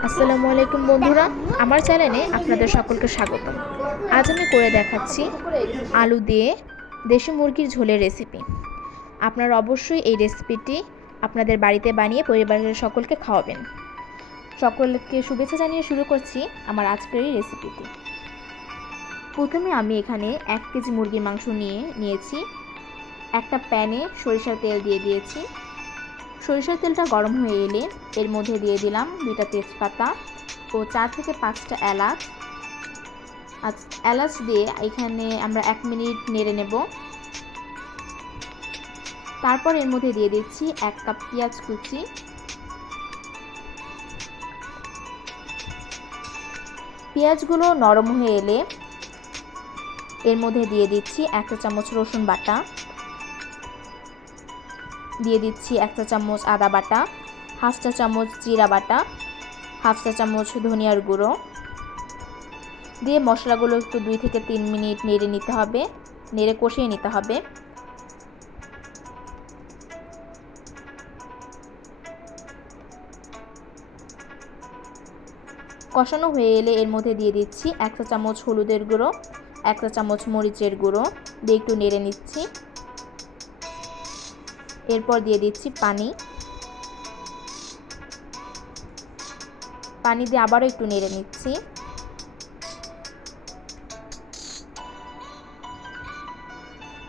আসসালামু আলাইকুম বন্ধুরা, আমার চ্যানেলে আপনাদের সকলকে স্বাগত আজ আমি করে দেখাচ্ছি আলু দিয়ে দেশি মুরগির ঝোলের রেসিপি আপনারা অবশ্যই এই রেসিপিটি আপনাদের বাড়িতে বানিয়ে পরিবারের সকলকে খাওয়াবেন। সকলকে শুভেচ্ছা জানিয়ে শুরু করছি আমার আজকের এই রেসিপিটি প্রথমে আমি এখানে এক কেজি মুরগির মাংস নিয়ে নিয়েছি। একটা প্যানে সরিষার তেল দিয়ে দিয়েছি। সরিষার তেলটা গরম হয়ে এলে এর মধ্যে দিয়ে দিলাম দুইটা তেজপাতা ও চার থেকে পাঁচটা এলাচ। আজ এলাচ দিয়ে এখানে আমরা এক মিনিট নেড়ে নেব। তারপর এর মধ্যে দিয়ে দিচ্ছি এক কাপ পেঁয়াজ কুচি। পেঁয়াজগুলো নরম হয়ে এলে এর মধ্যে দিয়ে দিচ্ছি একটা চামচ রসুন বাটা। দিয়ে দিচ্ছি একটা চামচ আদা বাটা, হাফ চা চামচ জিরা বাটা, হাফ চা চামচ ধনিয়ার গুঁড়ো। দিয়ে মশলাগুলো একটু দুই থেকে তিন মিনিট নেড়ে নিতে হবে, নেড়ে কষিয়ে নিতে হবে। কষানো হয়ে এলে এর মধ্যে দিয়ে দিচ্ছি একটা চামচ হলুদের গুঁড়ো একটা চামচ মরিচের গুঁড়ো, দিয়ে একটু নেড়ে নিচ্ছি। এরপর দিয়ে দিচ্ছি পানি। পানি দিয়ে আবারও একটু নেড়ে নিচ্ছি।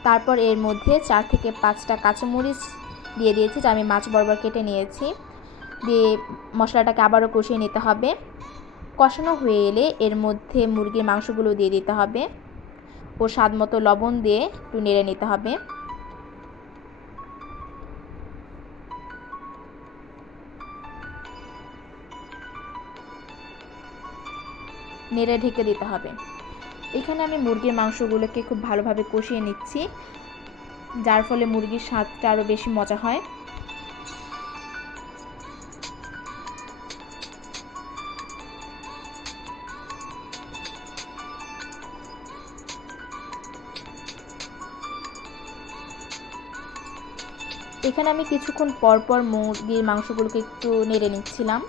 তারপর এর মধ্যে চার থেকে পাঁচটা কাঁচামরিচ দিয়ে দিয়েছি, যা আমি মাছ বরাবর কেটে নিয়েছি। দিয়ে মশলাটাকে আবারও কষিয়ে নিতে হবে। কষানো হয়ে এলে এর মধ্যে মুরগির মাংসগুলো দিয়ে দিতে হবে। ও স্বাদ মতো লবণ দিয়ে একটু নেড়ে নিতে হবে। নেড়ে ঢেকে দিতে হবে। এখানে আমি মুরগির মাংসগুলোকে খুব ভালোভাবে কষিয়ে নিচ্ছি। যার ফলে মুরগির স্বাদটা আরও বেশি মজা হয়। এখানে আমি কিছুক্ষণ পর পর মুরগির মাংসগুলোকে একটু নেড়ে নিচ্ছিলাম।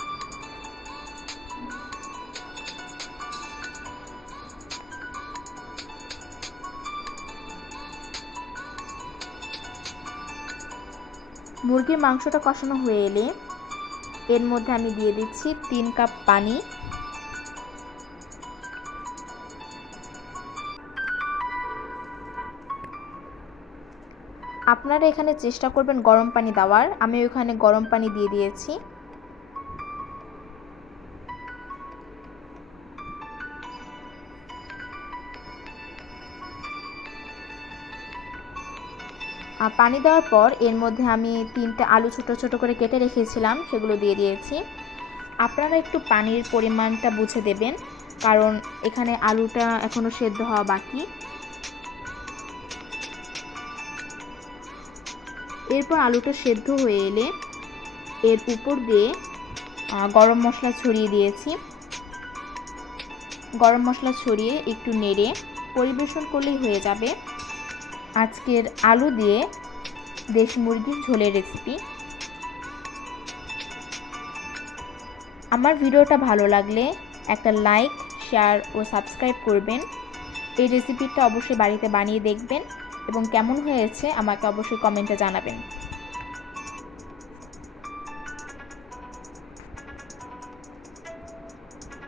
মুরগির মাংসটা কষানো হয়ে এলে এর মধ্যে আমি দিয়ে দিচ্ছি তিন কাপ পানি। আপনারা এখানে চেষ্টা করবেন গরম পানি দেওয়ার। আমি ওখানে গরম পানি দিয়ে দিয়েছি। পানি দেওয়ার পর এর মধ্যে আমি তিনটে আলু ছোটো ছোটো করে কেটে রেখেছিলাম, সেগুলো দিয়ে দিয়েছি। আপনারা একটু পানির পরিমাণটা বুঝে দেবেন, কারণ এখানে আলুটা এখনও সেদ্ধ হওয়া বাকি। এরপর আলুটা সেদ্ধ হয়ে এলে এর উপর দিয়ে গরম মশলা ছড়িয়ে দিয়েছি। গরম মশলা ছড়িয়ে একটু নেড়ে পরিবেশন করলেই হয়ে যাবে। আজকের আলু দিয়ে দেশি মুরগির ঝোলের রেসিপি আমার ভিডিওটা ভালো লাগলে একটা লাইক শেয়ার ও সাবস্ক্রাইব করবেন। এই রেসিপিটা অবশ্যই বাড়িতে বানিয়ে দেখবেন এবং কেমন হয়েছে আমাকে অবশ্যই কমেন্টে জানাবেন।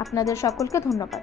আপনাদের সকলকে ধন্যবাদ।